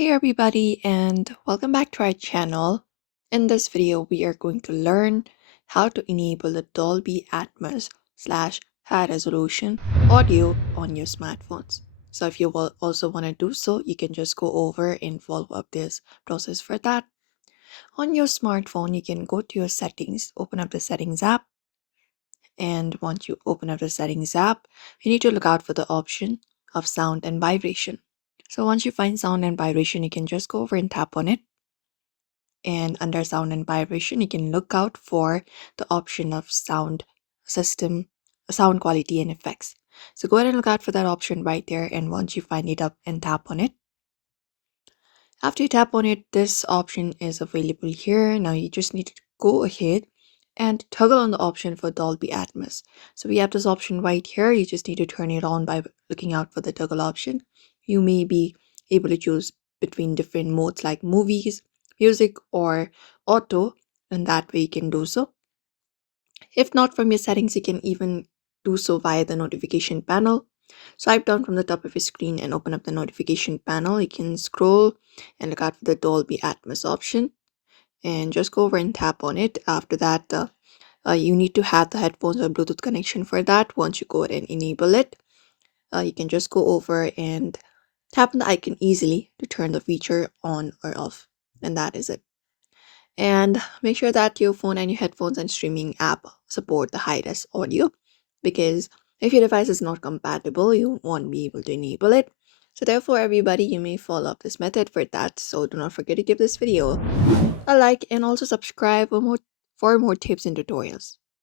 Hey everybody, and welcome back to our channel. In this video, we are going to learn how to enable the Dolby Atmos slash high resolution audio on your smartphones. So if you will also want to do so, you can just go over and follow up this process for that. On your smartphone, you can go to your settings, open up the settings app, and once you open up the settings app, you need to look out for the option of sound and vibration. So once you find sound and vibration, you can just go over and tap on it. And under sound and vibration, you can look out for the option of sound system, sound quality and effects. So go ahead and look out for that option right there. And once you find it up and tap on it, after you tap on it, this option is available here. Now you just need to go ahead and toggle on the option for Dolby Atmos. So we have this option right here. You just need to turn it on by looking out for the toggle option. You may be able to choose between different modes like movies, music, or auto, and that way you can do so. If not from your settings, you can even do so via the notification panel. Swipe down from the top of your screen and open up the notification panel. You can scroll and look out for the Dolby Atmos option and just go over and tap on it. After that, you need to have the headphones or Bluetooth connection for that. Once you go ahead and enable it, you can just go over and tap on the icon easily to turn the feature on or off. And that is it. And make sure that your phone and your headphones and streaming app support the high-res audio, because if your device is not compatible, you won't be able to enable it. So therefore, everybody, you may follow up this method for that. So do not forget to give this video a like and also subscribe for more tips and tutorials.